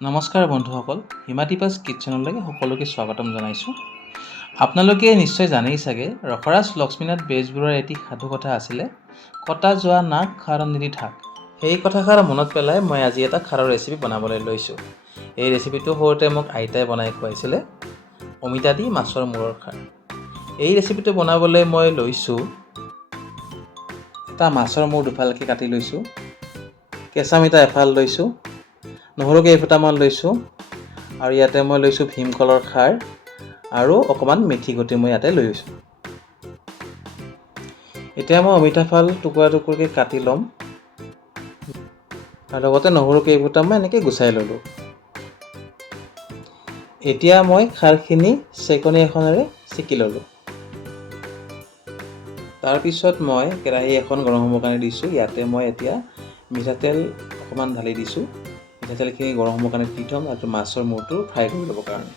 নমস্কাৰ বন্ধুসকল, হিমাটিপাছ কিটচেনলৈকে সকলোকে স্বাগতম জনাইছোঁ। আপোনালোকে নিশ্চয় জানেই চাগে, ৰসৰাজ লক্ষ্মীনাথ বেজবৰুৱাৰ এটি সাধু কথা আছিলে, কটা যোৱা নাক খাৰ নিদি ঢাক। সেই কথাষাৰ মনত পেলাই মই আজি এটা খাৰৰ ৰেচিপি বনাবলৈ লৈছোঁ। এই ৰেচিপিটো সৰুতে মোক আইতাই বনাই খুৱাইছিলে, অমিতা দি মাছৰ মূৰৰ খাৰ। এই ৰেচিপিটো বনাবলৈ মই লৈছোঁ, এটা মাছৰ মূৰ দুফালকৈ কাটি লৈছোঁ, কেঁচা অমিতা এফাল লৈছোঁ, নহৰু কেইফুটামান লৈছোঁ, আৰু ইয়াতে মই লৈছোঁ ভীমকলৰ খাৰ আৰু অকণমান মেথি গুটি মই ইয়াতে লৈছোঁ। এতিয়া মই অমিতাফাল টুকুৰা টুকুৰকৈ কাটি ল'ম আৰু লগতে নহৰু কেইফুটামান এনেকৈ গুচাই ল'লোঁ। এতিয়া মই খাৰখিনি চেকনি এখনেৰে চেকি ল'লোঁ। তাৰপিছত মই কেৰাহী এখন গৰম হ'বৰ কাৰণে দিছোঁ। ইয়াতে মই এতিয়া মিঠাতেল অকণমান ঢালি দিছোঁ। মিঠাতেলখিনি গৰম হ'বৰ কাৰণে দি থ'ম আৰু মাছৰ মূৰটো ফ্ৰাই কৰি ল'বৰ কাৰণে।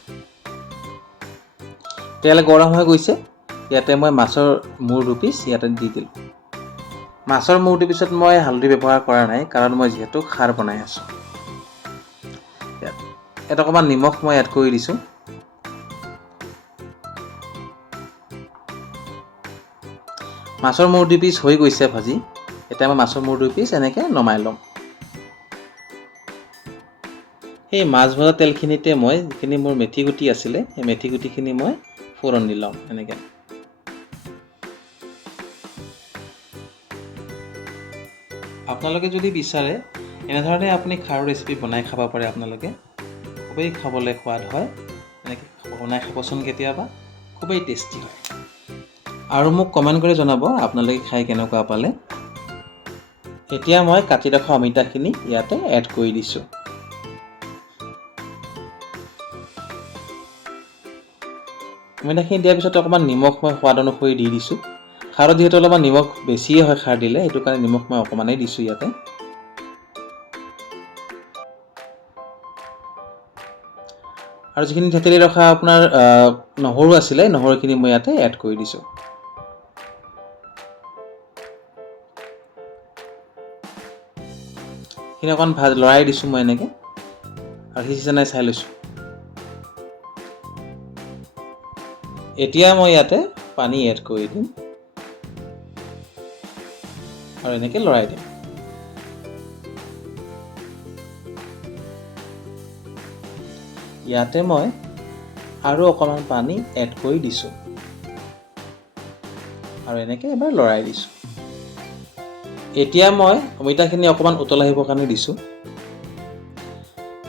তেল গৰম হৈ গৈছে, ইয়াতে মই মাছৰ মূৰ দুপিচ ইয়াতে দি দিলোঁ। মাছৰ মূৰ দুপিচত মই হালধি ব্যৱহাৰ কৰা নাই, কাৰণ মই যিহেতু খাৰ বনাই আছোঁ। ইয়াত অকণমান নিমখ মই এড কৰি দিছোঁ। মাছৰ মূৰ দুপিচ হৈ গৈছে ভাজি। এতিয়া মই মাছৰ মূৰ দুপিচ এনেকৈ নমাই ল'ম। সেই মাছ ভজা তেলখিনিতে মই যিখিনি মোৰ মেথি গুটি আছিলে, সেই মেথি গুটিখিনি মই ফোৰণ দি ল'ম এনেকৈ। আপোনালোকে যদি বিচাৰে এনেধৰণে আপুনি খাৰৰ ৰেচিপি বনাই খাব পাৰে। আপোনালোকে খুবেই খাবলৈ সোৱাদ হয়, এনেকৈ বনাই খাবচোন কেতিয়াবা, খুবেই টেষ্টি হয়। আৰু মোক কমেণ্ট কৰি জনাব আপোনালোকে খাই কেনেকুৱা পালে। এতিয়া মই কাটি ৰখা অমিতাখিনি ইয়াতে এড কৰি দিছোঁ। অমিতাখিনি দিয়াৰ পিছত অকণমান নিমখ মই সোৱাদ অনুসৰি দি দিছোঁ। খাৰত যিহেতু অলপমান নিমখ বেছিয়ে হয় খাৰ দিলে, সেইটো কাৰণে নিমখ মই অকণমানেই দিছোঁ ইয়াতে। আৰু যিখিনি থেতেলি ৰখা আপোনাৰ নহৰু আছিলে, নহৰুখিনি মই ইয়াতে এড কৰি দিছোঁ। সেইখিনি অকণমান লৰাই দিছোঁ মই এনেকৈ, আৰু সিজিছে নাই চাই লৈছোঁ। এতিয়া মই ইয়াতে পানী এড কৰি দিম আৰু এনেকৈ লৰাই দিম। ইয়াতে মই আৰু অকণমান পানী এড কৰি দিছোঁ আৰু এনেকৈ এবাৰ লৰাই দিছোঁ। এতিয়া মই অমিতাখিনি অকণমান উতল আহিবৰ কাৰণে দিছোঁ।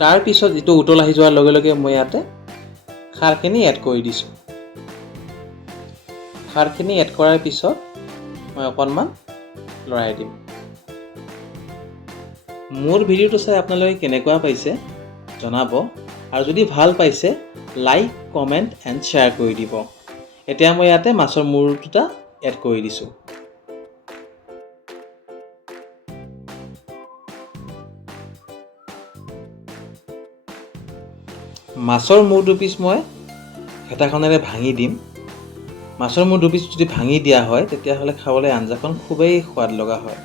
তাৰপিছত যিটো উতল আহি যোৱাৰ লগে লগে মই ইয়াতে খাৰখিনি এড কৰি দিছোঁ। খাৰখিনি এড কৰাৰ পিছত মই অকণমান লৰাই দিম। মোৰ ভিডিঅ'টো চাই আপোনালোকে কেনেকুৱা পাইছে জনাব, আৰু যদি ভাল পাইছে লাইক, কমেণ্ট এণ্ড শ্বেয়াৰ কৰি দিব। এতিয়া মই ইয়াতে মাছৰ মূৰ দুটা এড কৰি দিছোঁ। মাছৰ মূৰ দুপিচ মই হেতাখনেৰে ভাঙি দিম। মাছৰ মূৰ দুপিচ যদি ভাঙি দিয়া হয়, তেতিয়াহ'লে খাবলৈ আঞ্জাখন খুবেই সোৱাদ লগা হয়।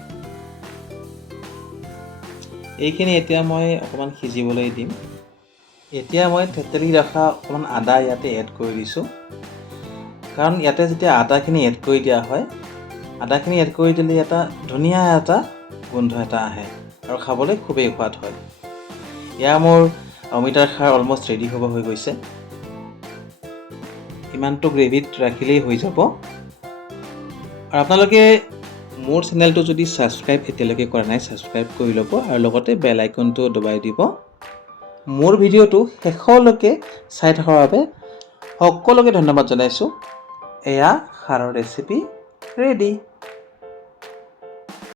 এইখিনি এতিয়া মই অকণমান সিজিবলৈ দিম। এতিয়া মই থেতেলি ৰখা অকণমান আদা ইয়াতে এড কৰি দিছোঁ, কাৰণ ইয়াতে যেতিয়া আদাখিনি এড কৰি দিয়া হয়, আদাখিনি এড কৰি দিলে এটা ধুনীয়া এটা গোন্ধ এটা আহে আৰু খাবলৈ খুবেই সোৱাদ হয়। এয়া মোৰ অমিতাৰ খাৰ অলমষ্ট ৰেডি হ'ব হৈ গৈছে। ইমানটো গ্ৰেভিত ৰাখিলেই হৈ যাব। আৰু আপোনালোকে মোৰ চেনেলটো যদি ছাবস্ক্ৰাইব এতিয়ালৈকে কৰা নাই, ছাবস্ক্ৰাইব কৰি ল'ব আৰু লগতে বেল আইকনটো দবাই দিব। মোৰ ভিডিঅ'টো শেষলৈকে চাই থকাৰ বাবে সকলোকে ধন্যবাদ জনাইছোঁ। এয়া খাৰৰ ৰেচিপি ৰেডি।